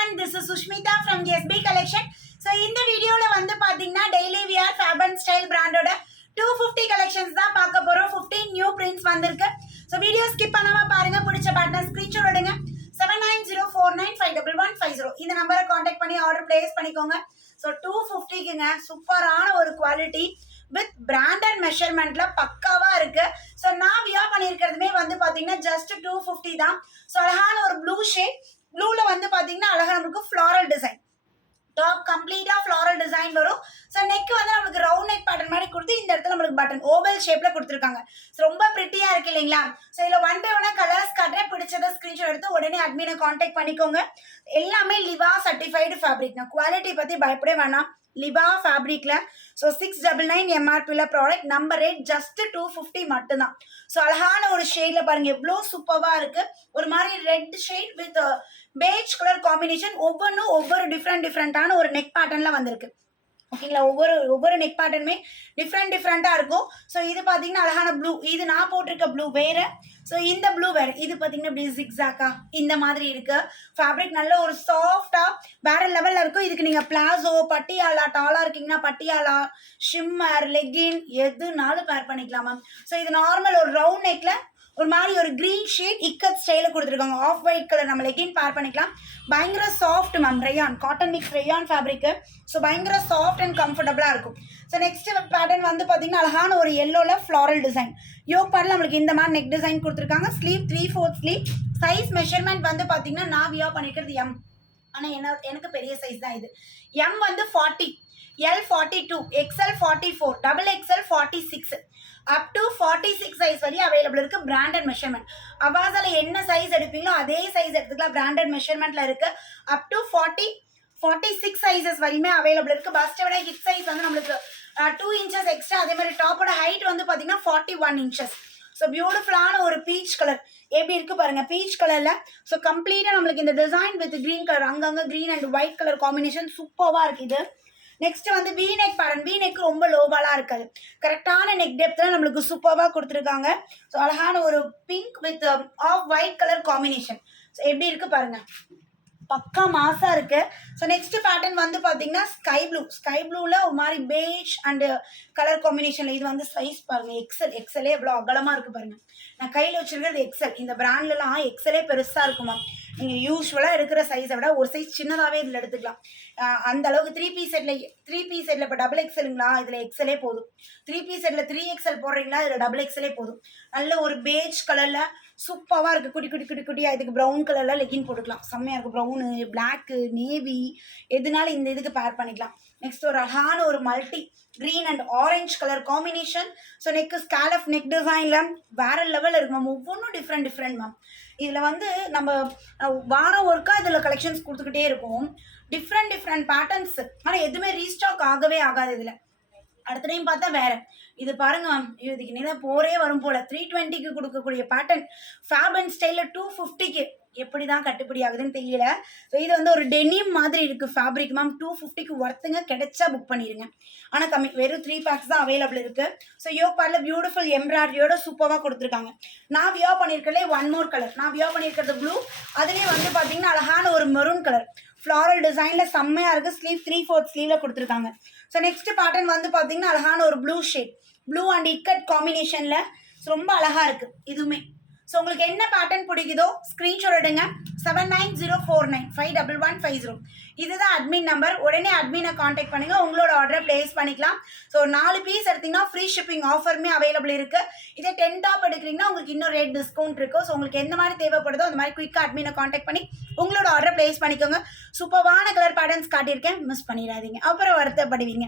everyone, this is Sushmita from SB Collection. So in the video la vandu pathina daily wear fab and style brand oda 250 collections da paaka porom. 15 new prints vandirukku. So video skip பண்ணாம பாருங்க. பிடிச்ச partner screenshot எடுங்க. 7904951150 இந்த நம்பரை contact பண்ணி order place பண்ணிக்கோங்க. So 250 க்குங்க சூப்பரான ஒரு குவாலிட்டி with branded measurementல பக்காவா இருக்கு. So நான் வியர் பண்ணியிருக்கிறதுமே வந்து பாத்தீங்கன்னா just 250 தான். So அழகான ஒரு ப்ளூ ஷேட், ப்ளூல வந்து பாத்தீங்கன்னா அழகா நமக்கு ஃப்ளாரல் டிசைன், டாப் கம்ப்ளீட்டா ஃப்ளாரல் டிசைன் வரும். ஸோ நெக் வந்து நம்மளுக்கு ரவுண்ட் நெக் பேட்டர்ன் மாதிரி கொடுத்து இந்த இடத்துல நம்மளுக்கு பட்டன் ஓவல் ஷேப்ல கொடுத்துருக்காங்க. ஸோ ரொம்ப பிரிட்டியா இருக்கு இல்லைங்களா? ஸோ இதுல ஒன் பை ஒன்னா கலர்ஸ் காட்டுறேன். பிடிச்சதை ஸ்கிரீன்ஷாட் எடுத்து உடனே அட்மினை கான்டாக்ட் பண்ணிக்கோங்க. எல்லாமே லிவா சர்டிஃபைடு ஃபேப்ரிக். குவாலிட்டி பத்தி பயப்படவே வேணாம். லிபா ஃபேப்ரிக்ல. ஸோ 699 எம்ஆர்பியில் ப்ராடக்ட். நம்பர் ரேட் ஜஸ்ட் 250 மட்டும்தான். ஸோ அழகான ஒரு ஷேட்ல பாருங்க எவ்வளோ சூப்பராக இருக்கு. ஒரு மாதிரி red shade with beige colour combination. ஒவ்வொன்றும் ஒவ்வொரு டிஃப்ரெண்டான ஒரு நெக் பேட்டர்ன்ல வந்திருக்கு. ஓகேங்களா? ஒவ்வொரு நெக் பேட்டர்னுமே டிஃப்ரெண்டாக இருக்கும். ஸோ இது பார்த்தீங்கன்னா அழகான ப்ளூ. இது நான் போட்டிருக்க ப்ளூ வேறு. ஸோ இந்த ப்ளூ வேறு. இது பார்த்தீங்கன்னா இப்படி ஜிக்ஸாக்கா இந்த மாதிரி இருக்கு. ஃபேப்ரிக் நல்ல ஒரு சாஃப்டாக வேற லெவலில் இருக்கும். இதுக்கு நீங்கள் பிளாசோ, பட்டியாலா, டாலாக இருக்கீங்கன்னா பட்டியாலா, ஷிம்மர், லெகின் எதுனாலும் பேர் பண்ணிக்கலாம் மேம். ஸோ இது நார்மல் ஒரு ரவுண்ட் நெக்கில் ஒரு மாதிரி ஒரு கிரீன் ஷேட் இக்கத் ஸ்டைலில் கொடுத்துருக்காங்க. ஆஃப் ஒயிட் கலர் நம்ம லெகின் பேர் பண்ணிக்கலாம். பயங்கர soft ma'am. Rayon cotton mix rayon fabric. So பயங்கர சாஃப்ட் அண்ட் கம்ஃபர்டபுளாக இருக்கும். ஸோ நெக்ஸ்ட் பேட்டர்ன் வந்து பார்த்தீங்கன்னா அழகான ஒரு எல்லோவில் ஃப்ளாரல் டிசைன். யோக் பேட்டில் நம்மளுக்கு இந்த மாதிரி நெக் டிசைன் கொடுத்துருக்காங்க. Sleeve 3/4 sleeve. சைஸ் மெஷர்மெண்ட் வந்து பார்த்தீங்கன்னா நான் வியர் பண்ணிக்கிறது எம். ஆனால் எனக்கு பெரிய சைஸ் தான் இது. எம் வந்து 40, L 42, XL 44, double XL 46, up to 46 size வரையும் அவைலபிள் இருக்கு. Branded measurement. அவாஸால என்ன சைஸ் எடுப்பீங்களோ அதே சைஸ் எடுத்துக்கலாம். பிராண்டட் மெஷர்மெண்ட்ல இருக்கு. அப் டு 46 சைஸஸ் வரையுமே அவைலபிள் இருக்கு. பஸ்ட்டை விட ஹிப் சைஸ் வந்து நம்மளுக்கு 2 இன்ச்சஸ் எக்ஸ்ட்ரா. அதே மாதிரி டாப்போட ஹைட் வந்து பார்த்தீங்கன்னா 41 இன்ச்சஸ். ஸோ பியூட்டிஃபுல்லான ஒரு பீச் கலர் எப்படி இருக்கு பாருங்க. பீச் கலர்ல ஸோ கம்ப்ளீட்டா நம்மளுக்கு இந்த டிசைன் வித் கிரீன் கலர், அங்கங்க green and white colour combination சூப்பராக இருக்கு இது. நெக்ஸ்ட் வந்து we neck pattern. We neck ரொம்ப லோவாலாம் இருக்காது. கரெக்டான நெக் டெப்த்ல நம்மளுக்கு சூப்பராக கொடுத்துருக்காங்க. ஸோ அழகான ஒரு pink with off white colour combination. So எப்படி இருக்கு பாருங்க, பக்கா மாசா இருக்கு. ஸோ நெக்ஸ்ட் பேட்டர்ன் வந்து பார்த்தீங்கன்னா ஸ்கை ப்ளூ. ஸ்கை ப்ளூவில் ஒரு மாதிரி பேஜ் அண்ட் கலர் காம்பினேஷனில். இது வந்து சைஸ் பாருங்க எக்ஸலே எவ்வளோ அகலமாக இருக்குது பாருங்க. நான் கையில் வச்சிருக்கிறது எக்ஸல். இந்த பிராண்ட்லலாம் எக்ஸலே பெருசாக இருக்குமா. நீங்கள் யூஸ்வலாக இருக்கிற சைஸை விட ஒரு சைஸ் சின்னதாகவே இதில் எடுத்துக்கலாம். அந்த அளவுக்கு 3 பீஸ் செட்டில் இப்போ டபுள் எக்ஸலுங்களா, இதில் எக்ஸலே போதும். 3 பீஸ் செட்டில் 3XL போடுறீங்களா, இதில் டபுள் எக்ஸலே போதும். நல்ல ஒரு பேஜ் கலரில் சூப்பராக இருக்குது. குட்டியாக இதுக்கு ப்ரௌன் கலரில் லெகின் போட்டுக்கலாம். செம்மையாக இருக்குது. ப்ரௌனு, பிளாக்கு, நேவி எதுனாலும் இந்த இதுக்கு பேர் பண்ணிக்கலாம். நெக்ஸ்ட் ஒரு அழகான ஒரு multi green and orange colour combination. So neck scallop neck டிசைனில் வேற லெவலில் இருக்கு மேம். ஒவ்வொன்றும் டிஃப்ரெண்ட் மேம். இதில் வந்து நம்ம வாரம் ஒர்க்கா இதில் கலெக்ஷன்ஸ் கொடுத்துக்கிட்டே இருக்கும். Different patterns. ஆனால் எதுவுமே ரீஸ்டாக் ஆகவே ஆகாது இதில். அடுத்த டைம் பார்த்தா வேற. இது பாருங்க மேம், இதுக்கு நேரம் போரே வரும் போல. 320க்கு கொடுக்கக்கூடிய பேட்டர்ன் ஃபேப் அண்ட் ஸ்டைலில் 250க்கு எப்படி தான் கட்டுப்படி ஆகுதுன்னு தெரியல. ஸோ இது வந்து ஒரு டெனிம் மாதிரி இருக்கு ஃபேப்ரிக் மேம். 250க்கு ஒர்த்துங்க. கிடைச்சா புக் பண்ணிடுங்க. ஆனால் கம்மி, வெறும் 3 பேக்ஸ் தான் அவைலபிள் இருக்கு. ஸோ யோக் பேட்ல பியூட்டிஃபுல் எம்ப்ராய்டரியோட சூப்பராக கொடுத்துருக்காங்க. நான் வியர் பண்ணியிருக்கலே ஒன் மோர் கலர். நான் வியர் பண்ணியிருக்கிறது ப்ளூ. அதுலேயே வந்து பார்த்தீங்கன்னா அழகான ஒரு மெரூன் கலர் ஃப்ளாரல் டிசைனில் செம்மையாக இருக்குது. ஸ்லீவ் 3/4 ஸ்லீவில் கொடுத்துருக்காங்க. ஸோ நெக்ஸ்ட் பேட்டர்ன் வந்து பார்த்தீங்கன்னா அழகான ஒரு blue shade, blue and ikat காம்பினேஷனில் ரொம்ப அழகாக இருக்குது இதுவுமே. ஸோ உங்களுக்கு என்ன பேட்டர்ன் பிடிக்குதோ ஸ்க்ரீன்ஷாட் எடுங்க. 7904951150 இதுதான் அட்மின் நம்பர். உடனே அட்மினை காண்டாக்ட் பண்ணுங்க. உங்களோட ஆர்டரை பிளேஸ் பண்ணிக்கலாம். ஸோ 4 பீஸ் எடுத்தீங்கன்னா ஃப்ரீ ஷிப்பிங் ஆஃபருமே அவைலபிள் இருக்கு. இதே 10 டாப் எடுக்கிறீங்கன்னா உங்களுக்கு இன்னும் ரேட் டிஸ்கவுண்ட் இருக்கும். ஸோ உங்களுக்கு எந்த மாதிரி தேவைப்படுதோ அந்த மாதிரி குயிக்காக அட்மினை காண்டாக்ட் பண்ணி உங்களோட ஆர்டரை பிளேஸ் பண்ணிக்கோங்க. சூப்பரான கலர் பேட்டர்ன்ஸ் காட்டியிருக்கேன், மிஸ் பண்ணிடாதீங்க, அப்புறம் வருத்தப்படுவீங்க.